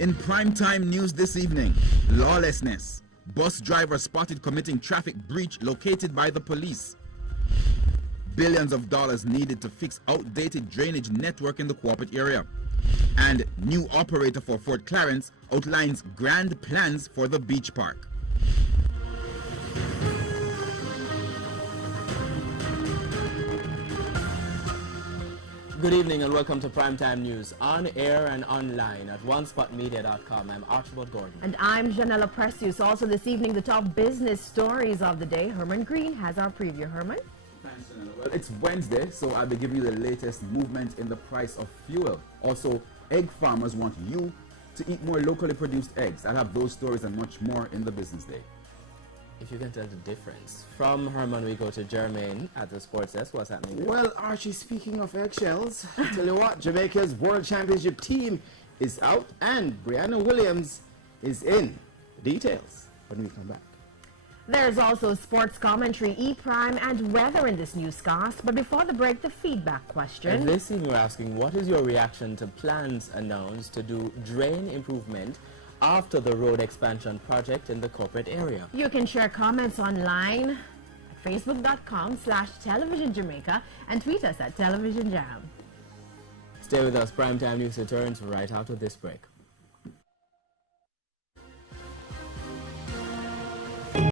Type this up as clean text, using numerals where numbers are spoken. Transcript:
In primetime news this evening, lawlessness. Bus driver spotted committing traffic breach located by the police. Billions of dollars needed to fix outdated drainage network in the corporate area. And new operator for Fort Clarence outlines grand plans for the beach park. Good evening and welcome to Primetime News, on air and online at onespotmedia.com. I'm Archibald Gordon. And I'm Janella Precious. Also this evening, the top business stories of the day. Herman Green has our preview. Herman? Thanks, Janella. Well, it's Wednesday, so I'll be giving you the latest movement in the price of fuel. Also, egg farmers want you to eat more locally produced eggs. I'll have those stories and much more in the business day. If you can tell the difference. From Herman, we go to Jermaine at the sports desk. What's happening there? Well, Archie, speaking of eggshells, I tell you what, Jamaica's World Championship team is out and Brianna Williams is in. Details when we come back. There's also sports commentary, E-Prime, and weather in this newscast. But before the break, the feedback question. And this evening we're asking, what is your reaction to plans announced to do drain improvement after the road expansion project in the corporate area? You can share comments online at facebook.com/Television Jamaica and tweet us at Television Jam. Stay with us. Primetime News returns right after this break.